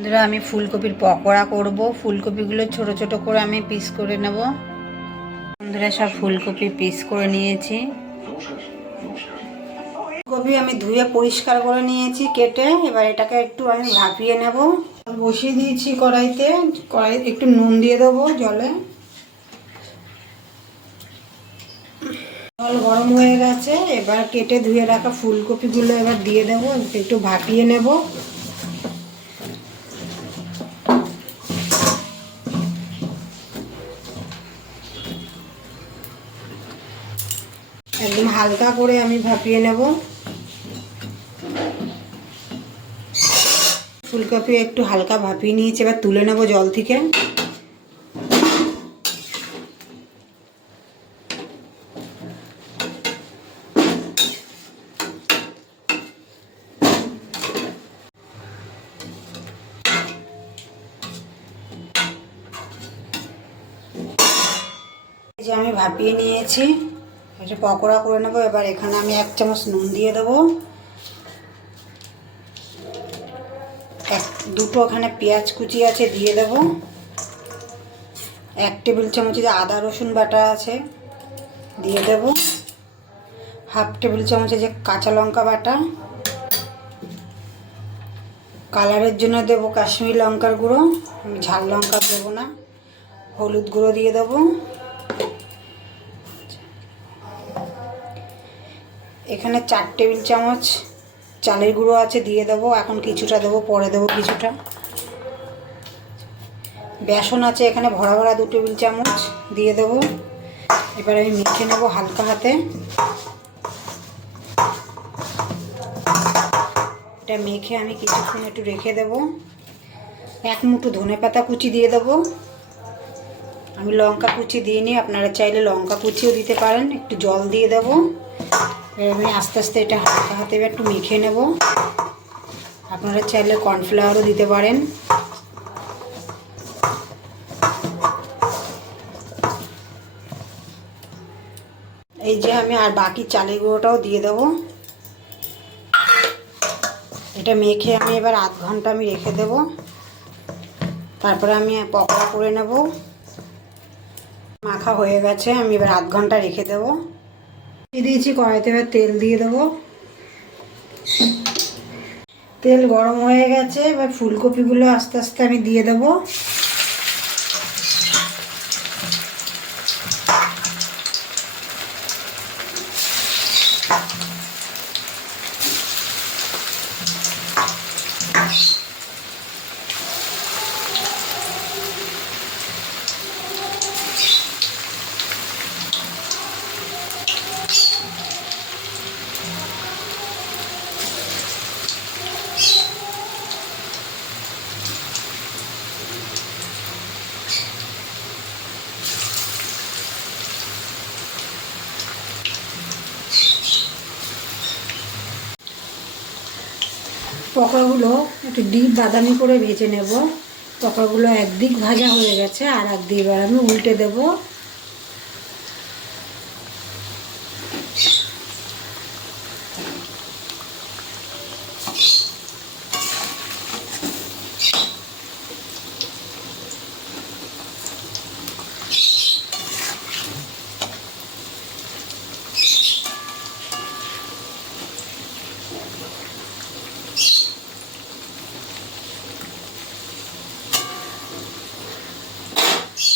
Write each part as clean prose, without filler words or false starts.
বন্ধুরা আমি ফুলকপির পকোড়া করব। ফুলকপিগুলো ছোট ছোট করে আমি পিস করে নেব। বন্ধুরা সব ফুলকপি পিস করে নিয়েছি। ফুলকপি আমি ধুয়ে পরিষ্কার করে নিয়েছি কেটে। এবার এটাকে একটু আমি ভাপিয়ে নেব। বসিয়ে দিয়েছি কড়াইতে একটু নুন দিয়ে দেবো জলে। জল গরম হয়ে গেছে। এবার কেটে ধুয়ে রাখা ফুলকপিগুলো এবার দিয়ে দেবো, একটু ভাপিয়ে নেব। একদম হালকা করে আমি ভাপিয়ে নেব। ফুলকপি একটু হালকা ভাপিয়ে নিয়েছি, এবার তুলে নেব জল থেকে। এই যে আমি ভাপিয়ে নিয়েছি, এটা পকোড়া করে নেব। এবার এখানে আমি 1 চামচ নুন দিয়ে দেবো। দুটো এখানে পেঁয়াজ কুচি আছে দিয়ে দেবো। 1 টেবিল চামচ আদা রসুন বাটা আছে দিয়ে দেবো। 1/2 টেবিল চামচ যে কাঁচা লঙ্কা বাটা। কালারের জন্য দেবো কাশ্মীরি লঙ্কার গুঁড়ো, আমি ঝাল লঙ্কা দেবো না। হলুদ গুঁড়ো দিয়ে দেবো। এখানে 4 টেবিল চামচ চালের গুঁড়ো আছে দিয়ে দেবো। এখন কিছুটা দেবো, পরে দেবো কিছুটা। বেসন আছে এখানে ভরা ভরা 2 টেবিল চামচ দিয়ে দেবো। এবার আমি মেখে নেবো হালকা হাতে। এটা মেখে আমি কিছুক্ষণ একটু রেখে দেবো। 1 মুঠো ধনেপাতা কুচি দিয়ে দেবো। আমি লঙ্কা কুচি দিইনি, আপনারা চাইলে লঙ্কা কুচিও দিতে পারেন। একটু জল দিয়ে দেবো। আমি আস্তে আস্তে এটা হালকা হাতে একটু মেখে নেব। আপনারা চাইলে কর্নফ্লাওয়ারও দিতে পারেন। এই যে আমি আর বাকি চালের গুঁড়োটাও দিয়ে দেবো। এটা মেখে আমি এবার আধ ঘন্টা আমি রেখে দেবো। তারপরে আমি পকোড়া করে নেব। মাখা হয়ে গেছে, আমি এবার আধ ঘন্টা রেখে দেবো। দিয়ে দিয়েছি কড়াইতে, এবার তেল দিয়ে দেবো। তেল গরম হয়ে গেছে, এবার ফুলকপিগুলো আস্তে আস্তে আমি দিয়ে দেবো। পকোড়াগুলো একটু ডিপ বাদামি করে ভেজে নেব। পকোড়াগুলো একদিক ভাজা হয়ে গেছে, আর একদিক এবার আমি উল্টে দেব।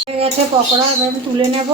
হয়ে গেছে পকোড়া, এবার আমি তুলে নেব।